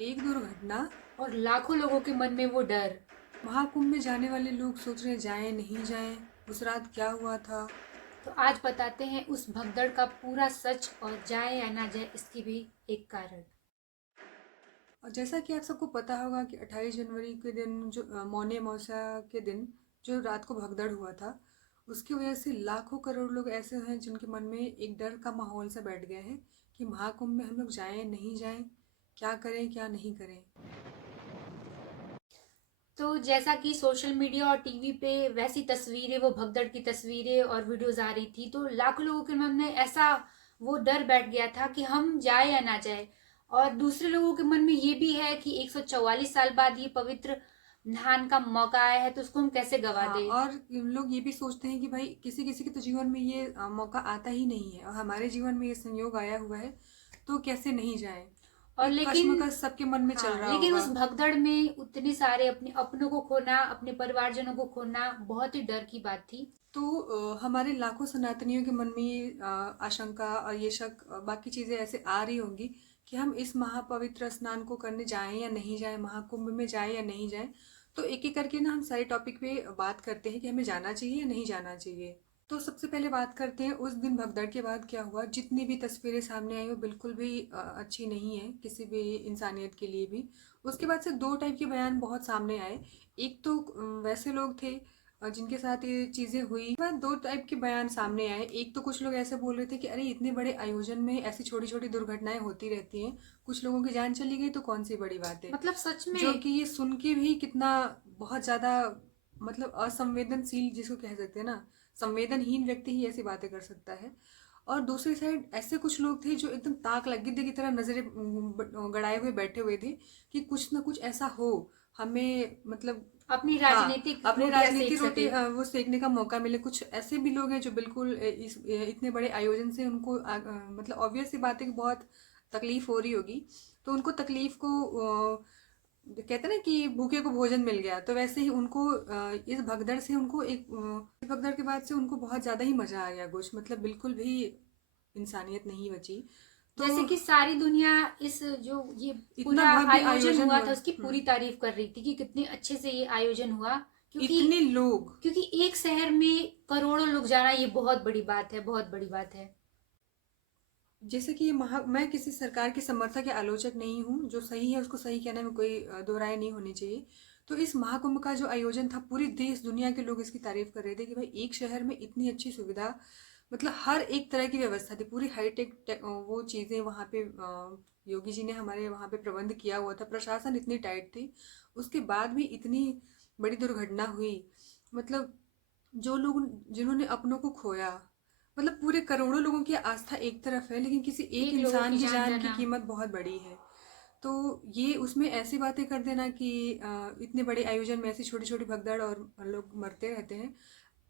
एक दुर्घटना। और लाखों लोगों के मन में वो डर। महाकुंभ में जाने वाले लोग सोच रहे हैं जाएं नहीं जाएं, उस रात क्या हुआ था। तो आज बताते हैं उस भगदड़ का पूरा सच, और जाए या ना जाए इसकी भी एक कारण। और जैसा कि आप सबको पता होगा कि 28 जनवरी के दिन जो मौनी अमावस्या के दिन जो रात को भगदड़ हुआ था, उसकी वजह से लाखों करोड़ लोग ऐसे हैं जिनके मन में एक डर का माहौल सा बैठ गया है कि महाकुंभ में हम लोग जाएं नहीं जाएं, क्या करें क्या नहीं करें। तो जैसा कि सोशल मीडिया और टीवी पे वैसी तस्वीरें, वो भगदड़ की तस्वीरें और वीडियोस आ रही थी, तो लाखों लोगों के मन में ऐसा वो डर बैठ गया था कि हम जाए या ना जाए। और दूसरे लोगों के मन में ये भी है कि 144 साल बाद ये पवित्र नहान का मौका आया है, तो उसको हम कैसे गवा हाँ, दे। और लोग ये भी सोचते हैं कि भाई किसी किसी के तो जीवन में ये मौका आता ही नहीं है और हमारे जीवन में ये संयोग आया हुआ है, तो कैसे नहीं जाए। और एक लेकिन कश्मकश सबके मन में चल हाँ, रहा लेकिन होगा। उस भगदड़ में उतने सारे अपने अपनों को खोना, अपने परिवारजनों को खोना बहुत ही डर की बात थी। तो हमारे लाखों सनातनियों के मन में ये आशंका और ये शक, बाकी चीज़ें ऐसे आ रही होंगी कि हम इस महापवित्र स्नान को करने जाएं या नहीं जाएं, महाकुंभ में जाएं या नहीं जाएं। तो एक एक करके ना हम सारे टॉपिक पे बात करते हैं कि हमें जाना चाहिए या नहीं जाना चाहिए। तो सबसे पहले बात करते हैं उस दिन भगदड़ के बाद क्या हुआ। जितनी भी तस्वीरें सामने आई वो बिल्कुल भी अच्छी नहीं है किसी भी इंसानियत के लिए भी। उसके बाद से दो टाइप के बयान बहुत सामने आए। एक तो वैसे लोग थे जिनके साथ ये चीज़ें हुई। वह दो टाइप के बयान सामने आए। एक तो कुछ लोग ऐसे बोल रहे थे कि अरे इतने बड़े आयोजन में ऐसी छोटी छोटी दुर्घटनाएं होती रहती हैं, कुछ लोगों की जान चली गई तो कौन सी बड़ी बात है। मतलब सच जो में। कि ये सुन के भी कितना बहुत ज़्यादा मतलब असंवेदनशील जिसको कह सकते हैं ना, संवेदनहीन व्यक्ति ही ऐसी बातें कर सकता है। और दूसरी साइड ऐसे कुछ लोग थे जो एकदम ताक लगी की तरह नजरें गड़ाए हुए बैठे हुए थे कि कुछ ना कुछ ऐसा हो, हमें मतलब अपनी हाँ, राजनीतिक अपनी रोटियां राजनीति सेक रोटी सके। वो सेकने का मौका मिले। कुछ ऐसे भी लोग हैं जो बिल्कुल इतने बड़े आयोजन से उनको मतलब ऑब्वियस सी बात है कि बहुत तकलीफ हो रही होगी। तो उनको तकलीफ को कहते हैं ना कि भूखे को भोजन मिल गया, तो वैसे ही उनको इस भगदड़ से उनको इस भगदड़ के बाद से उनको बहुत ज़्यादा ही मज़ा आ गया कुछ, मतलब बिल्कुल भी इंसानियत नहीं बची। तो जैसे कि सारी दुनिया इस जो ये इतना पूरा भव्य आयोजन आयोजन हुआ हुआ। था उसकी पूरी तारीफ कर रही थी कि कितने अच्छे से ये आयोजन हुआ। क्योंकि इतने लोग। क्योंकि एक शहर में करोड़ों लोग जाना ये बहुत बड़ी बात है, बहुत बड़ी बात है। जैसे कि मैं किसी सरकार के समर्थक या आलोचक नहीं हूँ, जो सही है उसको सही कहने में कोई दो राय नहीं होनी चाहिए। तो इस महाकुंभ का जो आयोजन था, पूरी देश दुनिया के लोग इसकी तारीफ कर रहे थे कि भाई एक शहर में इतनी अच्छी सुविधा, मतलब हर एक तरह की व्यवस्था थी, पूरी हाईटेक वो चीज़ें वहाँ पे योगी जी ने हमारे वहाँ पे प्रबंध किया हुआ था, प्रशासन इतनी टाइट थी, उसके बाद भी इतनी बड़ी दुर्घटना हुई। मतलब जो लोग जिन्होंने अपनों को खोया, मतलब पूरे करोड़ों लोगों की आस्था एक तरफ है, लेकिन किसी एक एक लोगों इंसान की की जान जान की जाना। कीमत बहुत बड़ी है। तो ये उसमें ऐसी बातें कर देना कि इतने बड़े आयोजन में ऐसी छोटी छोटी भगदड़ और लोग मरते रहते हैं,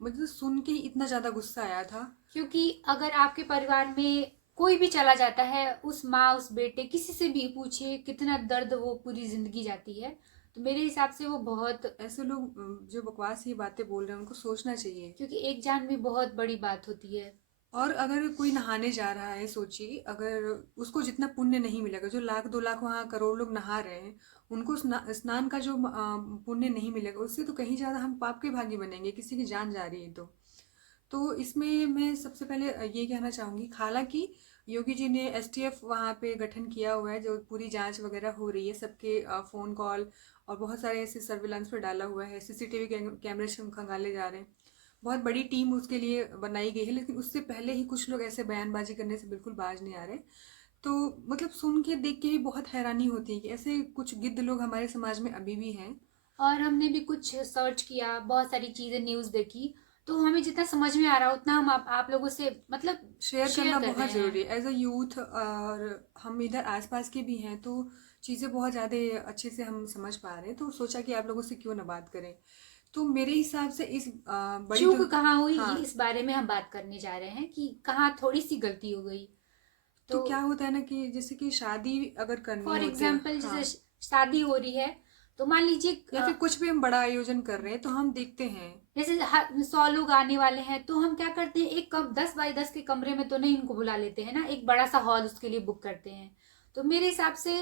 मुझे सुन के ही इतना ज़्यादा गुस्सा आया था। क्योंकि अगर आपके परिवार में कोई भी चला जाता है, उस माँ उस बेटे किसी से भी पूछिए कितना दर्द, वो पूरी जिंदगी जाती है। तो मेरे हिसाब से वो बहुत, ऐसे लोग जो बकवास ये बातें बोल रहे हैं उनको सोचना चाहिए। क्योंकि एक जान भी बहुत बड़ी बात होती है। और अगर कोई नहाने जा रहा है, सोचिए अगर उसको जितना पुण्य नहीं मिलेगा, जो लाख दो लाख वहाँ करोड़ लोग नहा रहे हैं, उनको स्नान का जो पुण्य नहीं मिलेगा, उससे तो कहीं ज़्यादा हम पाप के भागी बनेंगे, किसी की जान जा रही है तो इसमें मैं सबसे पहले ये कहना चाहूँगी। हालांकि योगी जी ने एसटीएफ वहाँ पे गठन किया हुआ है, जो पूरी जांच वगैरह हो रही है, सबके फ़ोन कॉल और बहुत सारे ऐसे सर्विलांस पे डाला हुआ है, सीसीटीवी कैमरे से खंगाले जा रहे हैं, बहुत बड़ी टीम उसके लिए बनाई गई है। लेकिन उससे पहले ही कुछ लोग ऐसे बयानबाजी करने से बिल्कुल बाज नहीं आ रहे। तो मतलब सुन के देख के भी बहुत हैरानी होती है कि ऐसे कुछ गिद्ध लोग हमारे समाज में अभी भी हैं। और हमने भी कुछ सर्च किया, बहुत सारी चीज़ें न्यूज़ देखी, तो हमें जितना समझ में आ रहा उतना हम आप लोगों से मतलब शेयर शेयर करना कर रहे बहुत हैं। ज़रूरी है एज अ यूथ, और हम इधर आसपास के भी हैं, तो चीज़ें बहुत ज़्यादा अच्छे से हम समझ पा रहे हैं, तो सोचा कि आप लोगों से क्यों ना बात करें। तो मेरे हिसाब से इस बड़ी चूक दुर्घ कहाँ हुई, हाँ। ये इस बारे में हम बात करने जा रहे हैं कि कहाँ थोड़ी सी गलती हो गई। तो तो क्या होता है ना कि जैसे कि शादी अगर करनी फॉर होती है, एग्जाम्पल हाँ, जैसे शादी हो रही है, तो मान लीजिए या फिर कुछ भी हम बड़ा आयोजन कर रहे हैं तो हम देखते हैं। जैसे 100 लोग आने वाले हैं, तो हम क्या करते हैं, एक कम 10 बाई 10 के कमरे में तो नहीं उनको बुला लेते हैं ना, एक बड़ा सा हॉल उसके लिए बुक करते हैं। तो मेरे हिसाब से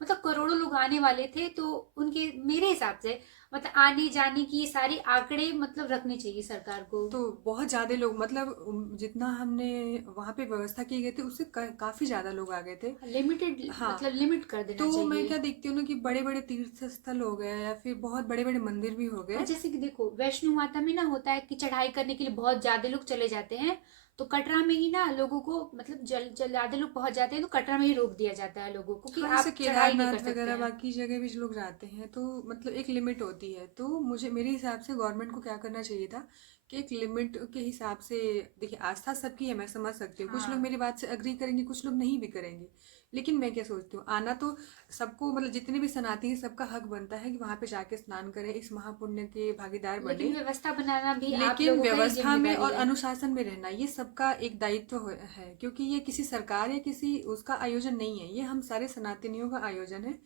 मतलब करोड़ों लोग आने वाले थे, तो उनके मेरे हिसाब से मतलब आने जाने की ये सारे आंकड़े मतलब रखने चाहिए सरकार को। तो बहुत ज़्यादा लोग, मतलब जितना हमने वहाँ पे व्यवस्था की गई थी उससे काफ़ी ज़्यादा लोग आ गए थे। लिमिटेड हाँ, मतलब लिमिट कर देना तो मैं चाहिए। क्या देखती हूँ ना कि बड़े बड़े तीर्थ स्थल हो गए या फिर बहुत बड़े बड़े मंदिर भी हो हाँ, गए। जैसे कि देखो वैष्णो माता में ना होता है कि चढ़ाई करने के लिए बहुत ज्यादा लोग चले जाते हैं, तो कटरा में ही ना लोगों को मतलब जल ज्यादा लोग पहुंच जाते हैं, तो कटरा में ही रोक दिया जाता है लोगों को कि हाँ, जैसे आप चढ़ाई नहीं कर केदारनाथ सकते वगैरह हैं। बाकी जगह भी लोग जाते हैं, तो मतलब एक लिमिट होती है। तो मुझे मेरे हिसाब से गवर्नमेंट को क्या करना चाहिए था कि एक लिमिट के हिसाब से, देखिए आस्था सबकी है, मैं समझ सकती हूँ, कुछ लोग हाँ, मेरी बात से अग्री करेंगे, कुछ लोग नहीं भी करेंगे। लेकिन मैं क्या सोचती हूँ, आना तो सबको, मतलब जितने भी सनातनी हैं सबका हक बनता है कि वहाँ पे जाके स्नान करें, इस महापुण्य के भागीदार लेकिन बने। व्यवस्था बनाना भी आप लेकिन लोगों का ही व्यवस्था में जिम्मेदारी और है। अनुशासन में रहना ये सबका एक दायित्व है, क्योंकि ये किसी सरकार या किसी उसका आयोजन नहीं है, ये हम सारे सनातनियों का आयोजन है।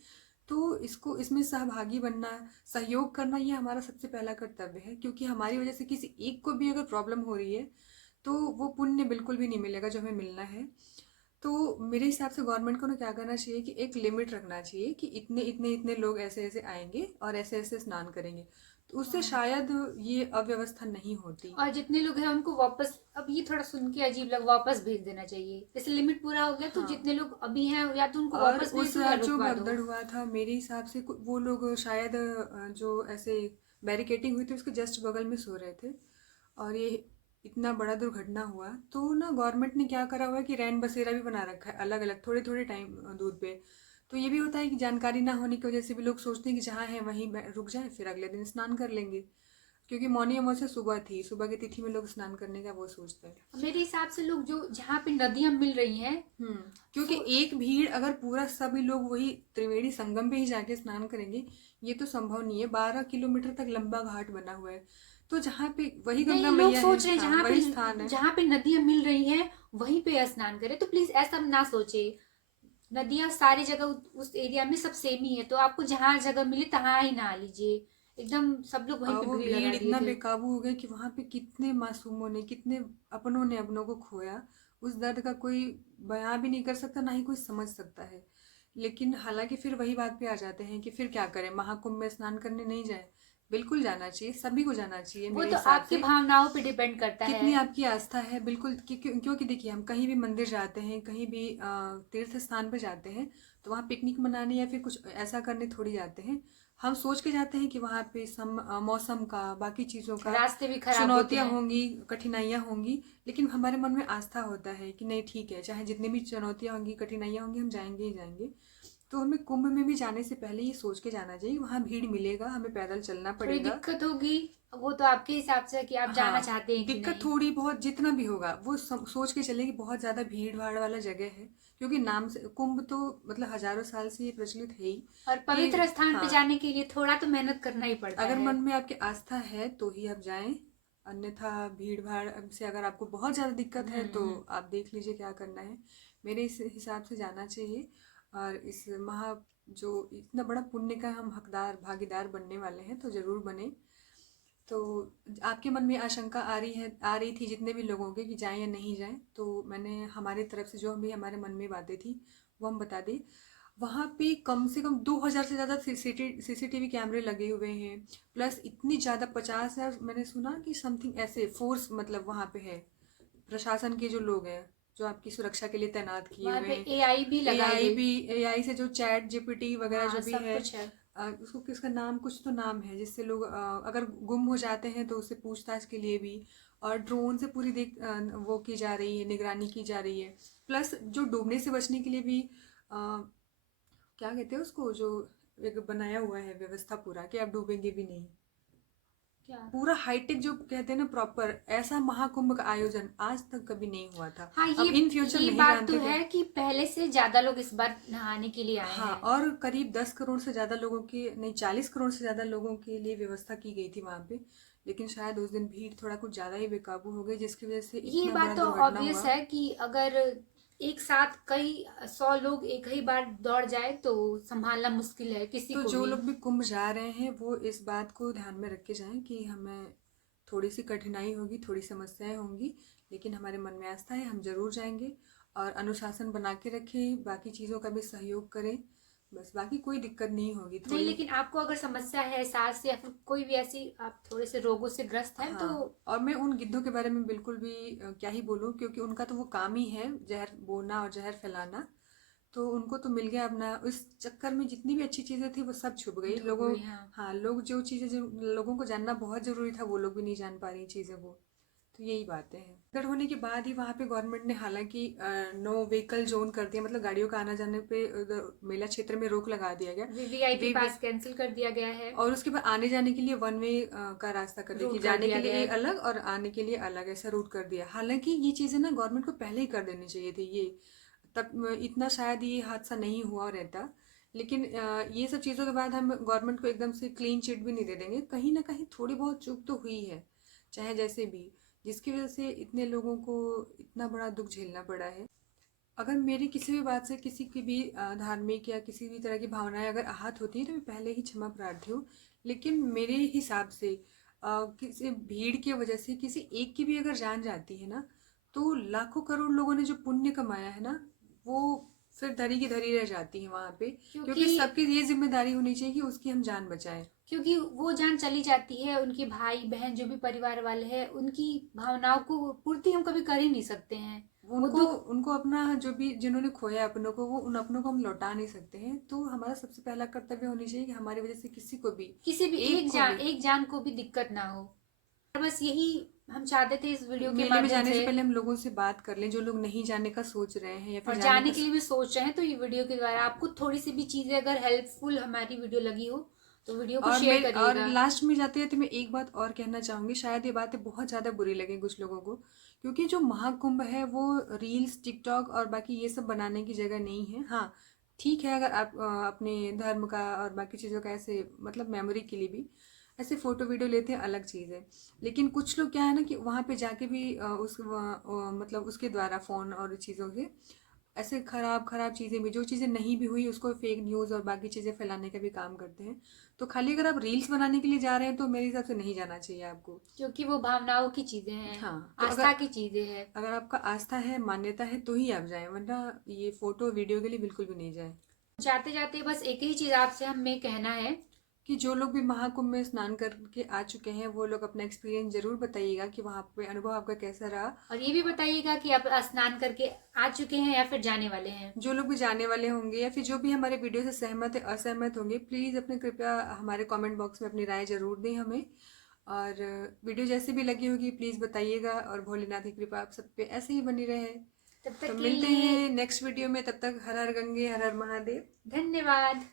तो इसको, इसमें सहभागी बनना, सहयोग करना, ये हमारा सबसे पहला कर्तव्य है, क्योंकि हमारी वजह से किसी एक को भी अगर प्रॉब्लम हो रही है तो वो पुण्य बिल्कुल भी नहीं मिलेगा जो हमें मिलना है। तो मेरे हिसाब से गवर्नमेंट को ना क्या करना चाहिए कि एक लिमिट रखना चाहिए कि इतने इतने इतने लोग ऐसे ऐसे आएंगे और ऐसे ऐसे स्नान करेंगे, तो उससे हाँ, शायद ये अव्यवस्था नहीं होती। और जितने लोग हैं उनको वापस, अब ये थोड़ा सुन के अजीब लग, वापस भेज देना चाहिए। जैसे लिमिट पूरा हो गया तो हाँ, जितने लोग अभी हैं या तो उनको और वापस भेज उस दो या रात जो रुकवा दो। भगदड़ हुआ था मेरे हिसाब से वो लोग शायद जो ऐसे बैरिकेटिंग हुई थी उसके जस्ट बगल में सो रहे थे, और ये इतना बड़ा दुर्घटना हुआ। तो ना गवर्नमेंट ने क्या करा हुआ है कि रैन बसेरा भी बना रखा है अलग अलग थोड़े थोड़े टाइम दूर पे। तो ये भी होता है कि जानकारी ना होने की वजह से भी लोग सोचते हैं कि जहाँ है वहीं रुक जाए, फिर अगले दिन स्नान कर लेंगे, क्योंकि मौनी अमावस्या सुबह थी, सुबह की तिथि में लोग स्नान करने का वो सोचते हैं। मेरे हिसाब से लोग जो जहाँ पे नदियां मिल रही हैं, हम्म, क्योंकि सो एक भीड़ अगर पूरा सभी लोग वही त्रिवेणी संगम पे ही जाके स्नान करेंगे, ये तो संभव नहीं है। 12 किलोमीटर तक लंबा घाट बना हुआ है, तो जहाँ पे वही गंगा नहीं, लोग मैया है, सोच रहे हैं हाँ वही स्थान है। जहाँ पे नदियां मिल रही हैं वहीं पे स्नान करें, तो प्लीज ऐसा ना सोचे। नदियां सारी जगह उस एरिया में सब सेम ही है, तो आपको जहाँ जगह मिले तहाँ ही नहा लीजिए। एकदम सब लोग वहीं पे वो भीड़ लगा भीड़ दिए इतना थे। बेकाबू हो गया कि वहां पे कितने मासूमों ने, कितने अपनों ने अपनों को खोया। उस दर्द का कोई बयां भी नहीं कर सकता, ना ही कोई समझ सकता है। लेकिन हालांकि फिर वही बात पे आ जाते हैं कि फिर क्या करें, महाकुंभ में स्नान करने नहीं जाए? बिल्कुल जाना चाहिए, सभी को जाना चाहिए वो मेरे तो हिसाब आपकी से। भावनाओं पे डिपेंड करता है। कितनी आपकी आस्था है, बिल्कुल क्योंकि देखिए हम कहीं भी मंदिर जाते हैं, कहीं भी तीर्थ स्थान पर जाते हैं, तो वहाँ पिकनिक मनाने या फिर कुछ ऐसा करने थोड़ी जाते हैं। हम सोच के जाते हैं कि वहाँ पे मौसम का, बाकी चीज़ों का रास्ते भी खराब होते चुनौतियाँ हैं। होंगी, कठिनाइयाँ होंगी, लेकिन हमारे मन में आस्था होता है कि नहीं ठीक है, चाहे जितनी भी चुनौतियाँ होंगी, कठिनाइयाँ होंगी, हम जाएंगे ही जाएंगे। तो हमें कुंभ में भी जाने से पहले ये सोच के जाना चाहिए वहाँ भीड़ मिलेगा, हमें पैदल चलना थोड़ी पड़ेगा। दिक्कत होगी, वो तो आपके हिसाब से है कि आप जाना हाँ, चाहते हैं कि दिक्कत नहीं। थोड़ी बहुत जितना भी होगा वो सोच के चले कि बहुत ज़्यादा भीड़ भाड़ वाला जगह है, क्योंकि नाम से कुंभ तो मतलब हजारों साल से ये प्रचलित है ही और कि पवित्र स्थान पे हाँ, जाने के लिए थोड़ा तो मेहनत करना ही पड़ता अगर है। मन में आपकी आस्था है तो ही आप जाएं, अन्यथा भीड़ भाड़ से अगर आपको बहुत ज़्यादा दिक्कत है तो हम्म। आप देख लीजिए क्या करना है। मेरे इस हिसाब से जाना चाहिए। और इस महा जो इतना बड़ा पुण्य का हम हकदार भागीदार बनने वाले हैं तो ज़रूर बने। तो आपके मन में आशंका आ रही थी जितने भी लोगों के कि जाएं या नहीं जाएं, तो मैंने हमारी तरफ से जो भी हमारे मन में बातें थी वो हम बता दी। वहाँ पे कम से कम 2000 से ज़्यादा सीसीटीवी कैमरे लगे हुए हैं, प्लस इतनी ज़्यादा 50,000 मैंने सुना कि समथिंग ऐसे फोर्स, मतलब वहाँ पे है प्रशासन के जो लोग हैं जो आपकी सुरक्षा के लिए तैनात किए वहां हुए पे हैं। एआई भी लगाई एआई गई। भी, एआई से जो चैट जीपीटी वगैरह जो हाँ, भी सब है, कुछ है। उसको किसका नाम, कुछ तो नाम है जिससे लोग अगर गुम हो जाते हैं तो उससे पूछताछ के लिए भी, और ड्रोन से पूरी वो की जा रही है, निगरानी की जा रही है। प्लस जो डूबने से बचने के लिए भी क्या कहते हैं उसको, जो एक बनाया हुआ है व्यवस्था पूरा कि आप डूबेंगे भी नहीं, क्या? पूरा हाईटेक जो कहते हैं ना प्रॉपर, ऐसा महाकुंभ का आयोजन आज तक कभी नहीं हुआ था। हाँ, अब इन फ्यूचर ये नहीं बात तो जानते थे। है कि पहले से ज्यादा लोग इस बार नहाने के लिए आए हाँ, हैं। और करीब 10 करोड़ से ज़्यादा लोगों के, नहीं 40 करोड़ से ज़्यादा लोगों के लिए व्यवस्था की गई थी वहाँ पे। लेकिन शायद उस दिन भीड़ थोड़ा कुछ ज़्यादा ही बेकाबू हो गई, जिसकी वजह से ये इतना बड़ा बात तो दुर्घटना ऑब्वियस हुआ। है कि अगर एक साथ कई 100 लोग एक ही बार दौड़ जाए तो संभालना मुश्किल है किसी तो को जो भी। लोग भी कुंभ जा रहे हैं वो इस बात को ध्यान में रख के जाएं कि हमें थोड़ी सी कठिनाई होगी, थोड़ी समस्याएं होंगी, लेकिन हमारे मन में आस्था है, हम जरूर जाएंगे। और अनुशासन बना के रखें, बाकी चीज़ों का भी सहयोग करें, बस बाकी कोई दिक्कत नहीं होगी नहीं, थोड़ी। लेकिन आपको अगर समस्या है सांस या फिर कोई भी ऐसी, आप थोड़े से रोगों से ग्रस्त हैं तो हाँ, और मैं उन गिद्धों के बारे में बिल्कुल भी क्या ही बोलूँ, क्योंकि उनका तो वो काम ही है जहर बोना और जहर फैलाना। तो उनको तो मिल गया अपना, उस चक्कर में जितनी भी अच्छी चीज़ें थी वो सब छुप गई धूप लोगों। हुई। हाँ, हाँ, लोग जो चीज़ें जो लोगों को जानना बहुत ज़रूरी था वो लोग भी नहीं जान पा रही चीज़ों को। तो यही बातें हैं। टिकट होने के बाद ही वहाँ पे गवर्नमेंट ने हालांकि नो व्हीकल जोन कर दिया, मतलब गाड़ियों का आना जाने पे उधर मेला क्षेत्र में रोक लगा दिया गया। वीवीआईपी वी पास कैंसिल कर दिया गया है, और उसके बाद आने जाने के लिए वन वे का रास्ता कर दिया कि रूट कर जाने के दिया लिए गया एक है। अलग और आने के लिए अलग, ऐसा रूट कर दिया। हालांकि ये चीज़ें ना गवर्नमेंट को पहले ही कर देनी चाहिए थी, ये तब इतना शायद ये हादसा नहीं हुआ रहता। लेकिन ये सब चीज़ों के बाद हम गवर्नमेंट को एकदम से क्लीन चिट भी नहीं दे देंगे, कहीं ना कहीं थोड़ी बहुत चूक तो हुई है, चाहे जैसे भी, जिसकी वजह से इतने लोगों को इतना बड़ा दुख झेलना पड़ा है। अगर मेरी किसी भी बात से किसी की भी धार्मिक या किसी भी तरह की भावनाएं अगर आहत होती है तो मैं पहले ही क्षमा प्रार्थी हूँ। लेकिन मेरे हिसाब से किसी भीड़ की वजह से किसी एक की भी अगर जान जाती है ना, तो लाखों करोड़ लोगों ने जो पुण्य कमाया है ना, वो फिर धरी की धरी रह जाती है वहां पे। क्योंकि क्योंकि सबकी ये जिम्मेदारी होनी चाहिए कि उसकी हम जान बचाएं। क्योंकि वो जान चली जाती है, उनके भाई बहन जो भी परिवार वाले हैं उनकी भावनाओं को पूर्ति हम कभी कर ही नहीं सकते हैं। वो उनको दुख, उनको अपना जो भी जिन्होंने खोया अपनों को, वो उन अपनों को हम लौटा नहीं सकते हैं। तो हमारा सबसे पहला कर्तव्य होनी चाहिए कि हमारी वजह से किसी को भी, किसी भी एक को भी, एक जान को भी दिक्कत ना हो। बस यही हम चाहते थे इस वीडियो के मेले में माध्यम जाने से से। पहले हम लोगों से बात कर लें, जो लोग नहीं जाने का सोच रहे हैं या फिर और जाने जाने का। के लिए भी सोच रहे हैं तो ये वीडियो के द्वारा आपको थोड़ी सी भी चीजें अगर हेल्पफुल हमारी वीडियो लगी हो तो वीडियो को शेयर और करिएगा। लास्ट में जाते जाते मैं एक बात और कहना चाहूंगी, शायद ये बातें बहुत ज़्यादा बुरी लगे कुछ लोगों को, क्योंकि जो महाकुंभ है वो रील्स टिकटॉक और बाकी ये सब बनाने की जगह नहीं है। हाँ, ठीक है, अगर आप अपने धर्म का और बाकी चीज़ों का ऐसे मतलब मेमोरी के लिए भी ऐसे फोटो वीडियो लेते हैं, अलग चीज़ है। लेकिन कुछ लोग क्या है ना कि वहाँ पे जाके भी मतलब उसके द्वारा फ़ोन और चीज़ों से ऐसे खराब खराब चीज़ें भी, जो चीज़ें नहीं भी हुई उसको फेक न्यूज़ और बाकी चीज़ें फैलाने का भी काम करते हैं। तो खाली अगर आप रील्स बनाने के लिए जा रहे हैं तो मेरे हिसाब से नहीं जाना चाहिए आपको। क्योंकि वो भावनाओं की चीजें हैं, हाँ, तो आस्था की चीजें हैं। अगर आपका आस्था है, मान्यता है, तो ही आप जाएं, वरना ये फोटो वीडियो के लिए बिल्कुल भी नहीं जाएं। जाते जाते बस एक ही चीज आपसे हमें कहना है कि जो लोग भी महाकुंभ में स्नान करके आ चुके हैं वो लोग अपना एक्सपीरियंस जरूर बताइएगा कि वहाँ पे अनुभव आपका कैसा रहा। और ये भी बताइएगा कि आप स्नान करके आ चुके हैं या फिर जाने वाले हैं। जो लोग भी जाने वाले होंगे या फिर जो भी हमारे वीडियो से सहमत है असहमत होंगे, प्लीज़ अपने कृपया हमारे कमेंट बॉक्स में अपनी राय जरूर दें हमें। और वीडियो जैसे भी लगी होगी प्लीज़ बताइएगा, और भोलेनाथ की कृपा आप सब पे ऐसे ही बनी रहे। तब तो तक के मिलते लिए हैं नेक्स्ट वीडियो में, तब तक हर हर गंगे हर हर महादेव। धन्यवाद।